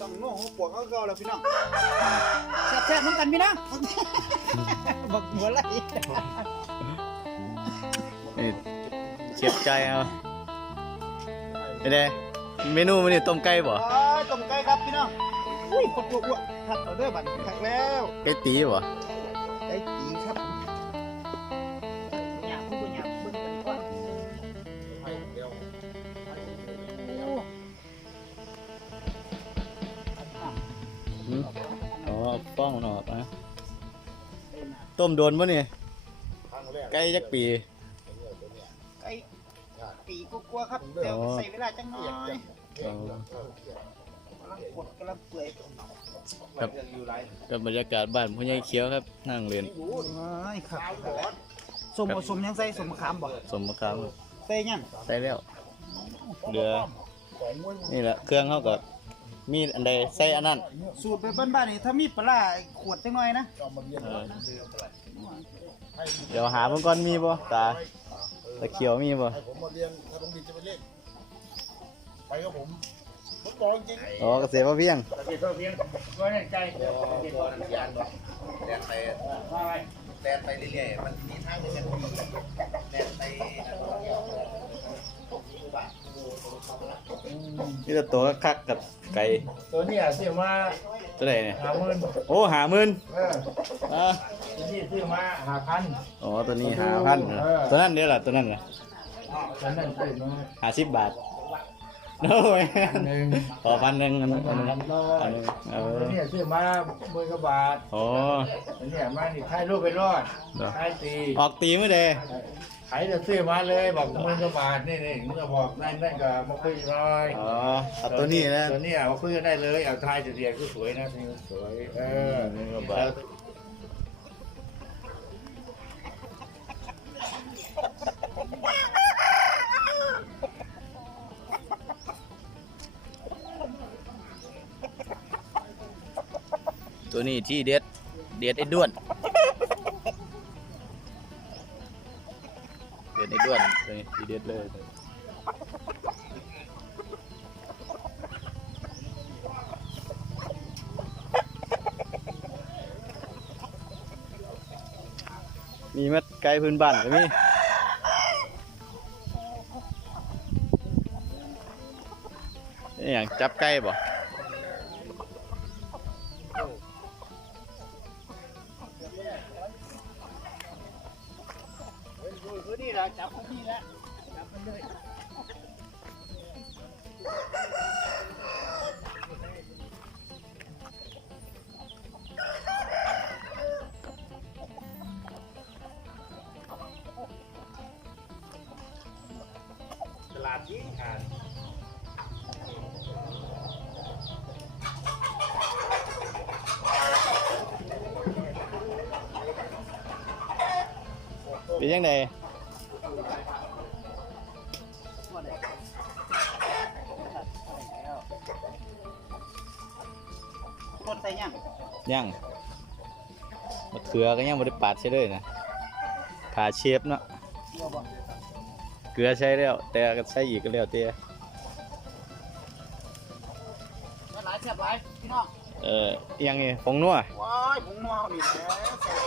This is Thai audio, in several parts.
ต้องโน้หัวปวกเขาก็แล้วพี่น้องแซ่บๆเหมือนกันพี่น้องบักหัวไหลนี่เฉียบใจเอาเด้เมนูมันนี่ต้มไก่บ่ต้มไก่ครับพี่น้องอุ้ยปวดหัวทัดเอาเด้อบัดทักแล้วไก่ตีบ่ไก่ตีครับหยาบเบิ่งกันก่อนอ๋อป้องมันออกนะต้มโดนบ่นี่ไก่จักปีไก่ปีกลัวๆครับเดี๋ยวใส่เวลาจังหน่อยอ๋อกำลังกดกำลังเปื่อยครับกับบรรยากาศบ้านพ่อใหญ่เขียวครับนั่งเรียนโอ้ยครับสมสมยังใส่สมมะขามบ่สมมะขามใส่ยังใส่แล้วเหลือนี่แหละเครื่องเขาก็มีอันใดใส่อันนั้นสูตรไปบ้านๆนี่ถ้ามีปลาร้าขวดจังหน่อยนะเออเดี๋ยวหาเพิ่นก่อนมีบ่ตาตะเขียวมีบ่ให้ผมมาเรียนถ้าต้องบินจะไปเล่นไปกับผมบอกจริงอ๋อเกษตรพอเพียงแดนไปเรื่อยๆมันมีทางที่จะแดนไปนี่ตัวตัวคักกับไก่ตัวนี้ซื้อมาตัวไหนเนี่ย 50,000 โอ้50,000อ่ะตัวนี้ซื้อมา5,000 อ๋อตัวนี้5,000ตัวนั้นเด้อล่ะตัวนั้นน่ะฉันนั่นซื้อมา 50 บาทโอ้ยหนึ่งขอ1,000นึงอันนึงเอตัวอนี้ซื้อมา10,000กว่าบาทโอ้ตัวนี้มานี่ถ่ายรูปไปรอดถ่ายตีออกตีมื้อใดใครจะซื้อมาเลยบอก10,000กว่าบาทนี่เมื่อบอกนั่นก็มาคุยหน่อยอ๋อเอาตัวนี้นะตัวนี้เอาคุยกันได้เลยเอาถ่ายจะเรียนก็สวยนะสวย 10,000กว่าบาทตัวนี้ที่เด็ดไอ้ด้วนตัวนี้ที่เด็ดเลยมีมัดไก่พื้นบ้านก็มีนี่อย่างจับไก่บ่คือนี่แหละจับของพี่แล้วจับมันเลยตลาดยิ่งอ่านเป็นยังไงต้นใส่ยังยังมะเขือก็ยังไม่ได้ปาดใช่เลยนะขาเชฟเนาะเดี๋ยวบ่เกลือใช้แล้วแต่ก็ใช้อีกก็แล้วแต่หลายแซ่บหลายพี่น้องอิหยังนี่ผงนัวว้ายผงนัวนี่แหละใส่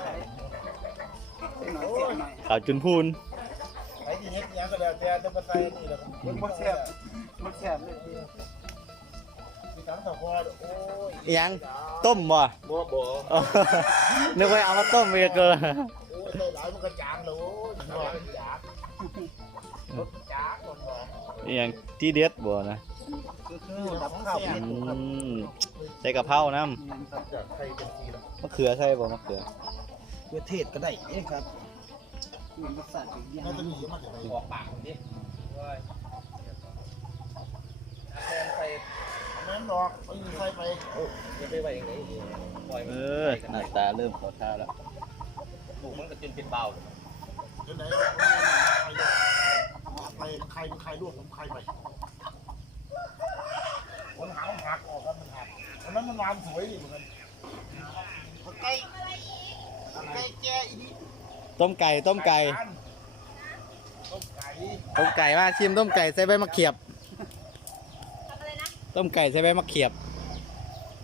หน่อยเสียหน่อยขาวจุนพูนไปที่เฮ็ดยังก็แล้วแต่จะมาใส่นี่แหละมันแซ่บมันแซ่บเลยพี่มีทั้งตะพอโอ้ยอิหยังต้มบ่บ่บ่อ๋อนึกว่าเอามาต้มไปเกินโอ้ยใส่หลายมันก็จางเลยโอ้ยจางจางคนบ่อิหยังที่เด็ดบ่นะคือดับข้าวเผ็ดอืมใส่กะเพราน้จากไทยเป็นทีละำมะเขือใส่บ่มะเขือเพื่อเทศก็ได้เองครับมันรสชาติดีอย่างน่าจะนี้มีมาจากไหนออกปากดิน้ำดอกไม่มีใครไปโอ้จะไปไว้ยังไงปล่อยมันหน้าตาเริ่มขอท่าแล้วลูกมันก็จนเป็นเบาจนไหนไปใครลวกผมใครไปคนหางหักออกครับมันหักอันนั้นมันวานสวยดิเหมือนกันไก่แก่อีนี่ต้มไก่ต้มไก่มาชิมต้มไก่ใส่ใบมะเขียบต้มไก่ใส่ใบมะเขียบ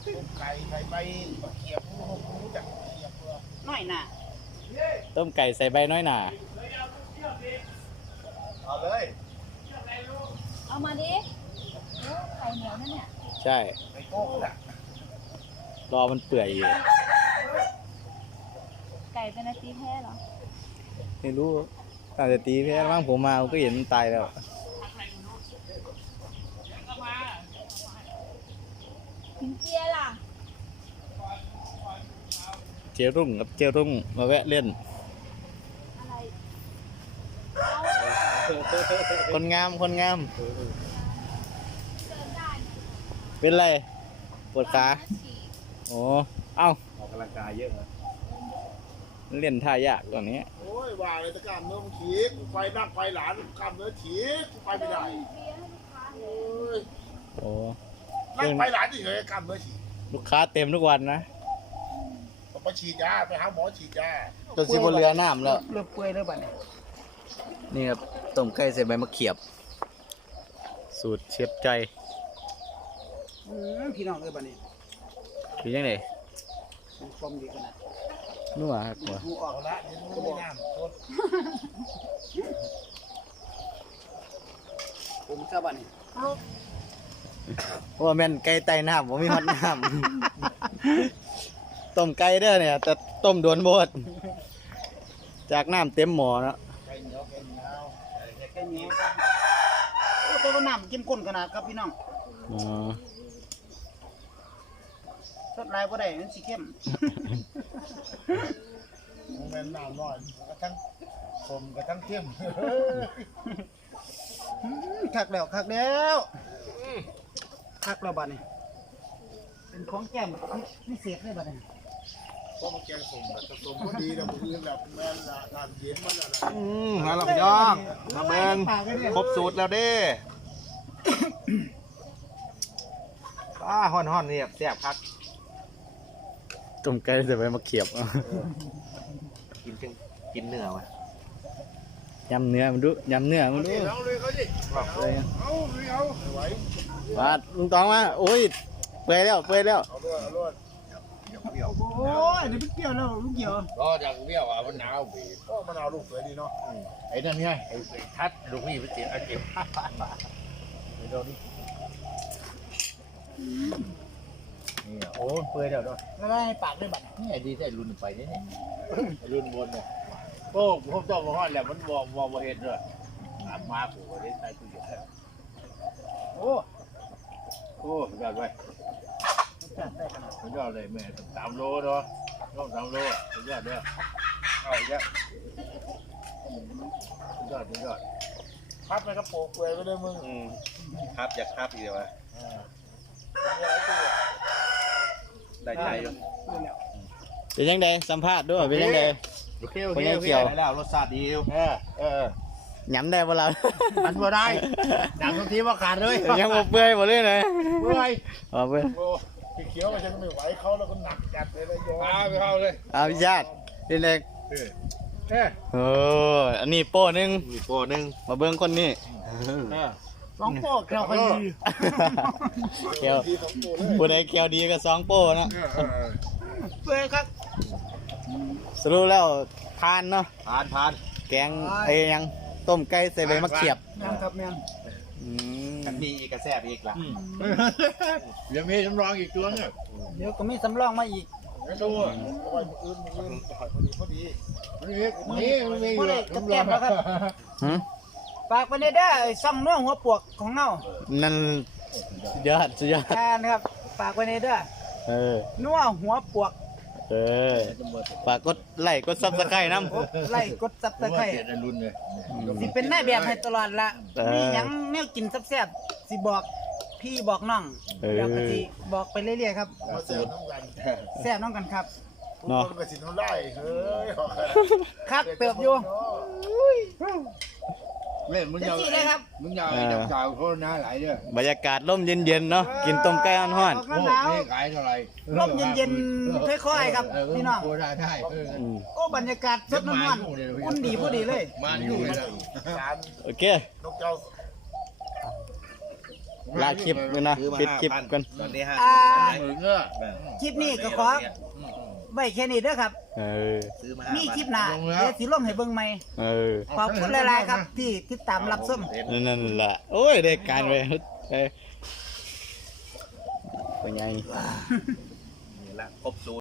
ต้มไก่ใส่ใบมะเขียบรู้จักเขียบเพื่อน้อยหน่าต้มไก่ใส่ใบน้อยหนาเอาเลยเอามาดิโอ้ไข่เหนียวนั่นเนี่ยใช่ไก่โก้น่ะรอมันเปื่อยอยู่ไก่เป็นอาชีพแท้เหรอไม่รู้อาจจะตีแพ้บ้างผมมาผมก็เห็นมันตายแล้วถึงเจียล่ะเจรุ่งกับเจรุ่งมาแวะเล่นอะไรคนงามคนงามเดินได้นะเป็นไรปวดขาฉีกโอ้เอ้าออกกำลังกายเยอะนะเล่นท่ายากตอนนี้โอ้ยว่าเลยตะกร้ามเนื้อมันขีกไฟนักไฟหลานกล้ามเนื้อฉีกไปไม่ได้เบียร์ให้ลูกค้าเลโอ้ยยโอ้นักไฟหลานเฉยๆกล้ามเนื้อฉีกลูกค้าเต็มทุกวันนะต้องไปฉีดยาไปหาหมอฉีดยาจนสิบนเรือน้ำแล้วเลือกเปื่อยเลยบัดนี้นี่ครับต้มไก่ใส่ใบมะเขียบ สูตรเชฟใจพี่น้องเอ้ยบัดนี้คือยังไงมันฟอมดีขนาดนัวครับนัวหูออกเอาละเดี๋ยวรู้ไม่น้ำโทษผมซะบัดนี้ว่าแม่นไก่ไต่น้ำผมมีฮอดน้ำ ต้มไก่เด้อเนี่ย แต่ต้มโดนโบดจากน้ำเต็มหม้อเนาะไก่เหนียวไก่เหนียวแค่นี้โอ้ตัวก็น้ำกินข้นขนาดครับพี่น้องอ๋อสดลายบ่ได้มันสิเข้มมันเป็นน้ำน้อยกระทั่งคมกระทั่งเข้มคักแล้วคักแล้วคักแล้วบัดนี้เป็นของแก้มพิเศษเลยบัดนี้เพราะมันแกงสมแบบสมก็ดีนะมือแบบแม่นละน้ำเย็นมันละมาแล้วพี่น้องมาเบิ่งครบสูตรแล้วเด้ฮ้อนๆนี่แซ่บคักต้มไก่ใส่ใบมะเขียบกินเนื้อวะยำเนื้อมันดูยำเนื้อมันดูเอาเลยเขาดิเลยเอาเลยเอาไหวมาลุงตองมาโอ้ยเปื่อยแล้วเปื่อยแล้วเอาด้วยเอาด้วยโอ้ยเดี๋ยวไปเกี่ยวแล้วลูกเกี่ยวรอจากเบี้ยวอ่ะมันหนาวบีบก็มะนาวลูกสวยดีเนาะไอ้นั่นไงไอ้ทัดลูกพี่ไปเจ็บเจ็บไปโดนดินี่โอ้เปื่อยแล้วด้วยแล้วได้ปากด้วยบัดนี่ไอ้ดีได้รุ่นไปนี่นี่รุ่นบนเนี่ยโอ้ผมต้องมาฮอดแหละมันวอเห็นด้วยมาผูกไว้ใต้ตู้เย็นโอ้โอ้ยอดไว้จัดได้ขนาดยอดเลยแม่3 โลเนาะต้อง3 โลยอดเด้อเอาอีกแล้วยอดพับไปกระโปรงเปลือยไปเลยมึงครับอยากครับอีกวะได้ใจอยู่เป็นยังไงสัมภาษณ์ด้วยเป็นยังไงโอเคแล้วรสชาติดีอยู่หยำได้ปะล่ะมันบ่ได้หนังทุกทีว่าขาดเลยยังบ่เปื่อยบ่เลยนะเมื่อยอ๋อเปื่อยโอ้เขียวมันจะไม่ไหวเขาแล้วก็หนักจัดเลยนะโยมปลาไปเข้าเลยเอาพิชาติเป็นเล็กเอ้โอ้อันนี้โป้หนึงมีโปนึงมาเบิ่งคนนี้สองโป๊กเราค่อยดีแก้วทีของตัวเลยผู้ใดแก้วดีก็สองโป้นะเปื่อยครับสรุปแล้วทานเนาะผ่านแกงไอ้ยังต้มไก่ใส่ใบมะเขียบแม่นครับแม่นอืมมีอีกกระแซบอีกล่ะยังมีสำรองอีกตัวเนี่ยเดี๋ยวก็มีสำรองมาอีกตัวเอาไว้มืออื่นพอดีนี่มันมีอยู่สำรองหึฝากไปเลยเด้อไอ้ซ่องน้องหัวปวกของเฮานั่นสุดยอดแม่นครับฝากไปเลยเด้อเออนัวหัวปวกเออฝากกดไลค์กดซับสไครต์น้กดไลค์กดซับสไครต์เจ็ดรุ่นเลยสิเป็นนายแบบให้ตลอดละมีหยังแนวกินแซ่บๆสิบอกพี่บอกน้องเดี๋ยวก็สิบอกไปเรื่อยๆครับมาเสิร์ฟน้ำกันแซ่บน้องกันครับทุกคนก็สินเขาไล่เฮ้ยคักเติบอยู่เล่นมึงยาวมึงยาวไอ้ดอกสาวโคตรน่าหลายเด้อบรรยากาศร่มเย็นๆเนาะกินต้มไก่ฮ้อนหนาวนี่ขายเท่าไหร่ลมเย็นๆค่อยๆครับพี่น้องโคตรได้ๆอืมโอ้บรรยากาศสดน้ำมันอุ่นดีพอดีเลยมาอยู่เลยการโอเคนกเจ้าลาคลิปเลยนะปิดคลิปกันตอนนี้5 อ่ามือเนื้อคลิปนี้ก็ขอไว้แค่นี้เด้อครับเออซื้อมามีคลิปหน้าเดี๋ยวสิลงให้เบิ่งใหม่เออขอบคุณหลายๆครับที่ติดตามรับชมนั่นแหละโอ้ยได้การไปเป็นไงนี่ละครบสูตร